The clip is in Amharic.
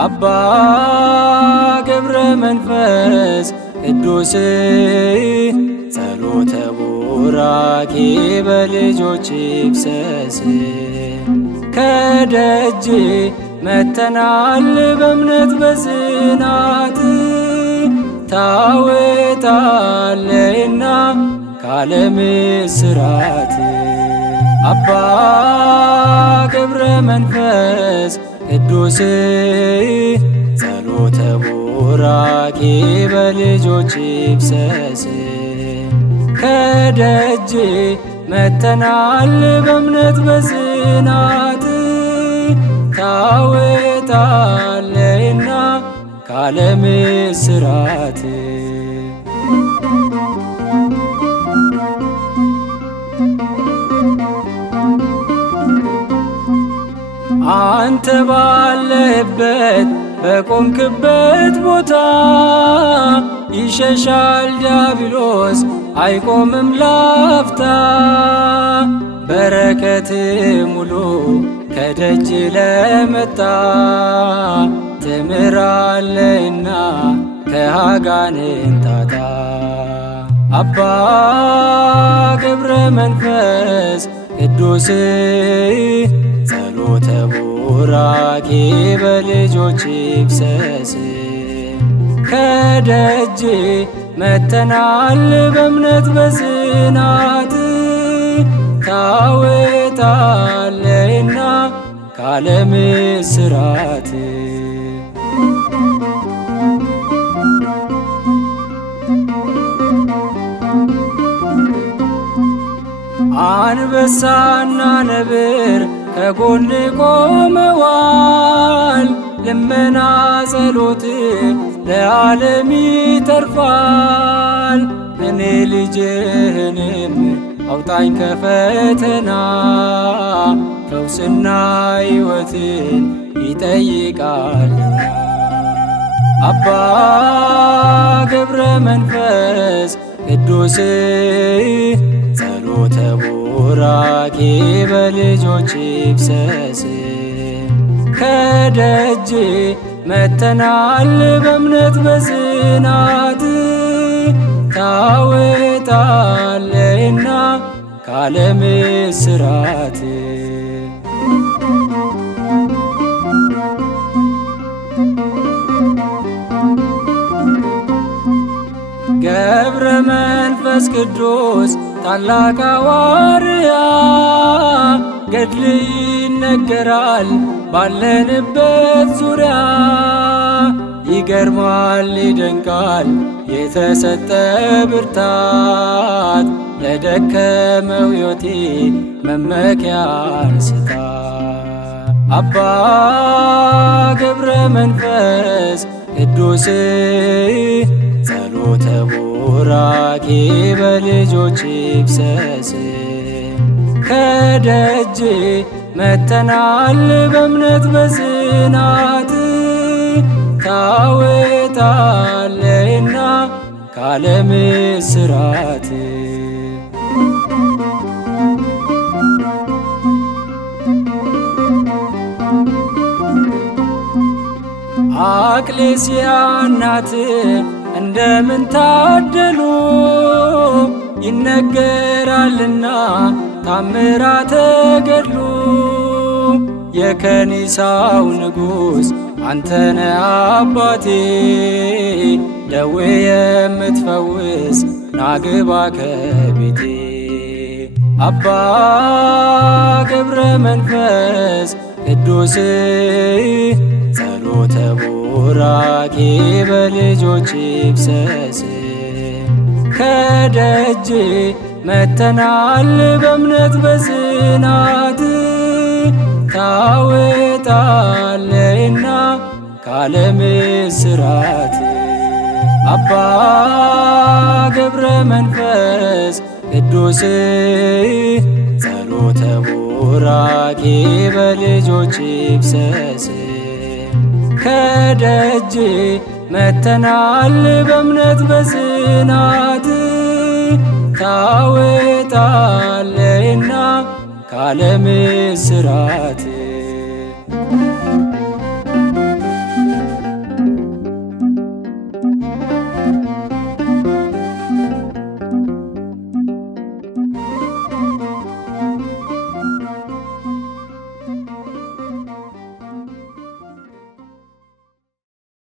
አባ ገብረ መንፈስ ቅዱስ ጸሎተ ቡራኬ በልጆች ይፍሰስ። ከደጅ መተናል በእምነት በጽናት ታወጣለህና ከዓለም እስራት። አባ ገብረ መንፈስ ቅዱስ ጸሎተ ቡራኬ በልጆች ይፍሰስ። ከደጅ መተናል በእምነት በጽናት ታወጣለህና ከዓለም እስራት። አንተ ባለህበት በቆምክበት ቦታ ይሸሻል ዲያብሎስ አይቆምም ላፍታ። በረከት ሙሉ ከደጅ ለመጣ ትምራለህና ከአጋንንት ጣጣ። አባ ገብረ መንፈስ ቅዱስ ጸሎተ ቡራኬ በልጆች ይፍሰስ። ከደጅ መተናል በእምነት በጽናት ታወጣለህና ከዓለም እስራት። አንበሳና ነብር ከጎን ቆመዋል። ልመና ጸሎት ለዓለም ይተርፋል። እኔ ልጅህንም አውጣኝ ከፈተና ፈውስና ሕይወትን ይጠይቃልና። አባ ገብረ መንፈስ ቅዱስ ጸሎተ ቡራኬ በልጆች ይፍሰስ። ከደጅ መተናል በእምነት በጽናት ታወጣለህና ከዓለም እስራት። ገብረ መንፈስ ቅዱስ ታላቅ ሐዋርያ ገድል ይነገራል ባለንበት ዙሪያ። ይገርማል ይደንቃል የተሰጠ ብርታት ለደከመው ሕይወቴ መመኪያን ስታት። አባ ገብረ መንፈስ ቅዱስ ጸሎተ ቡራኬ በልጆች ይፍሰስ። ከደጅ መተናል በእምነት በጽናት ታወጣለህና ከዓለም እስራት። አቅሌስያ እናት እንደምን ታደሉ ይነገራልና ታምራተ ገድሉ። የከኒሳው ንጉሥ አንተነ አባቴ ደዌ የምትፈውስ ናግባ ከቤቴ። አባ ገብረ መንፈስ ቅዱስ ጸሎተ ቡራኬ በልጆች ይፍሰስ። ከደጅ መተናል በእምነት በጽናት ታወጣለህና ከዓለም እስራት። አባ ገብረ መንፈስ ቅዱስ ጸሎተ ቡራኬ በልጆች ይፍሰስ። ከደጅ መተናል በእምነት በጽናት ታወጣለህና ከዓለም እስራት